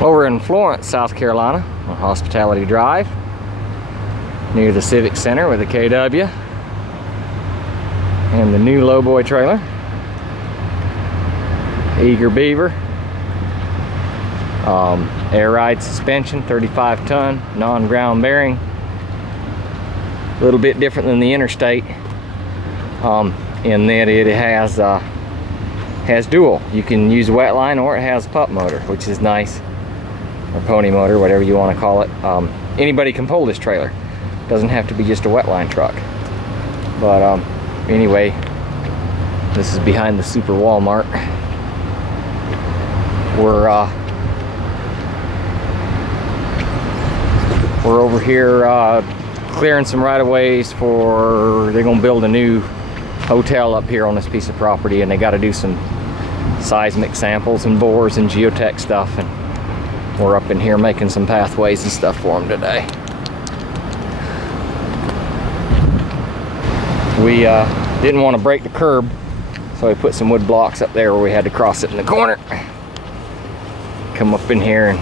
Over in Florence, South Carolina, on Hospitality Drive, near the Civic Center with the KW and the new lowboy trailer. Eager Beaver, air ride suspension, 35 ton, non-ground bearing. A little bit different than the Interstate in that it has dual. You can use wetline or it has pup motor, which is nice, or pony motor, whatever you want to call it. Anybody can pull this trailer. Doesn't have to be just a wetline truck. But anyway, this is behind the Super Walmart. We're over here clearing some right-of-ways for, they're gonna build a new hotel up here on this piece of property, and they got to do some seismic samples and bores and geotech stuff, and we're up in here making some pathways and stuff for them today. We didn't want to break the curb, so we put some wood blocks up there where we had to cross it in the corner. Come up in here and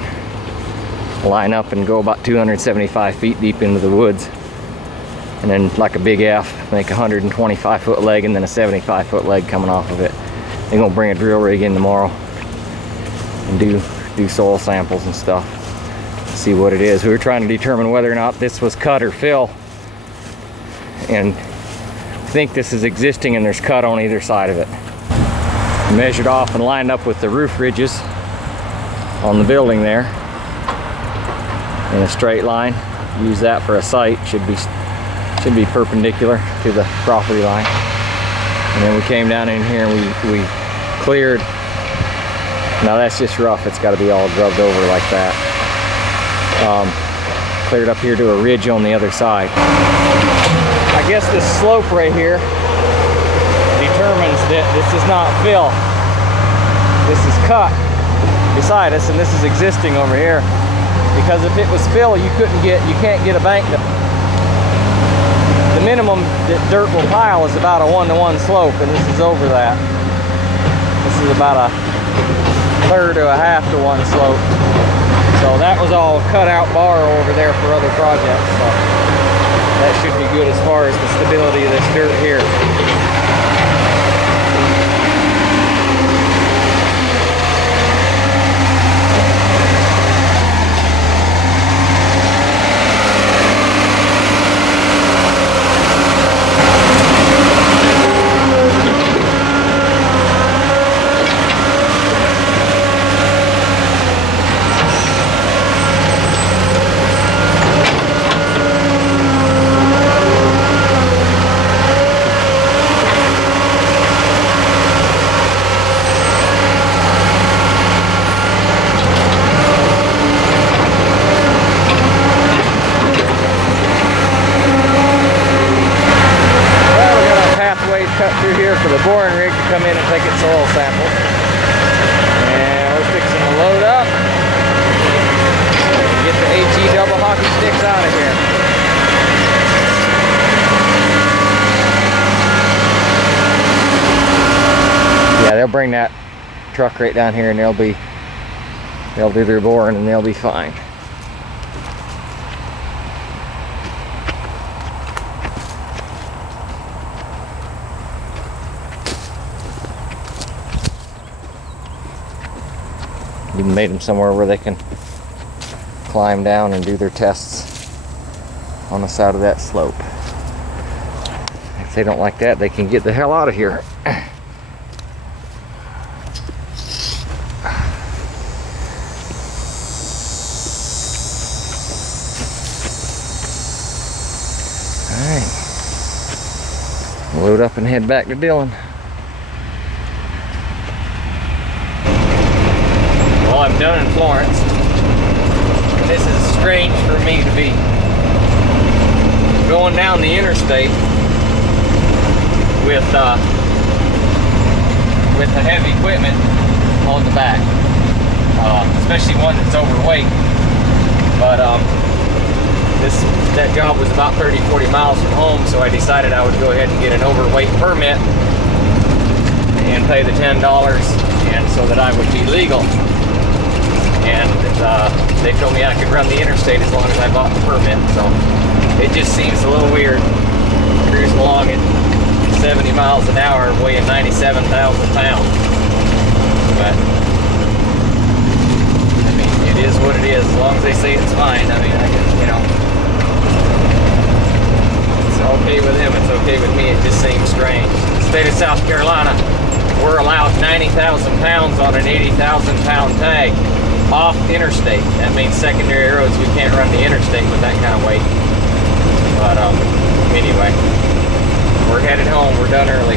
line up and go about 275 feet deep into the woods, and then like a big F, make a 125 foot leg and then a 75 foot leg coming off of it. They're gonna bring a drill rig in tomorrow and do soil samples and stuff, see what it is. We were trying to determine whether or not this was cut or fill, and I think this is existing and there's cut on either side of it. Measured off and lined up with the roof ridges on the building there in a straight line. Use that for a site. Should be perpendicular to the property line. And then we came down in here and we cleared. Now that's just rough. It's got to be all grubbed over like that. Cleared up here to a ridge on the other side. I guess this slope right here determines that this is not fill. This is cut beside us, and this is existing over here. Because if it was fill, you can't get a bank. The minimum that dirt will pile is about a 1-to-1 slope, and this is over that. This is about a 1/3 to a 1/2 to 1 slope. So that was all cut out bar over there for other projects. So that should be good as far as the stability of this dirt here. Cut through here for the boring rig to come in and take its soil samples. And we're fixing to load up and get the HE double hockey sticks out of here. Yeah, they'll bring that truck right down here and they'll do their boring and they'll be fine. Even made them somewhere where they can climb down and do their tests on the side of that slope. If they don't like that, they can get the hell out of here. Alright. Load up and head back to Dillon. Well, I'm done in Florence. And this is strange for me to be going down the interstate with the heavy equipment on the back, especially one that's overweight. But that job was about 30-40 miles from home, so I decided I would go ahead and get an overweight permit and pay the $10, and so that I would be legal. and they told me I could run the interstate as long as I bought the permit. So it just seems a little weird cruising along at 70 miles an hour weighing 97,000 pounds. But I mean, it is what it is. As long as they say it's fine, I mean, I can, you know, it's okay with them, it's okay with me. It just seems strange. The state of South Carolina, we're allowed 90,000 pounds on an 80,000 pound tag off interstate. That means secondary roads, we can't run the interstate with that kind of weight. But anyway, we're headed home. We're done early.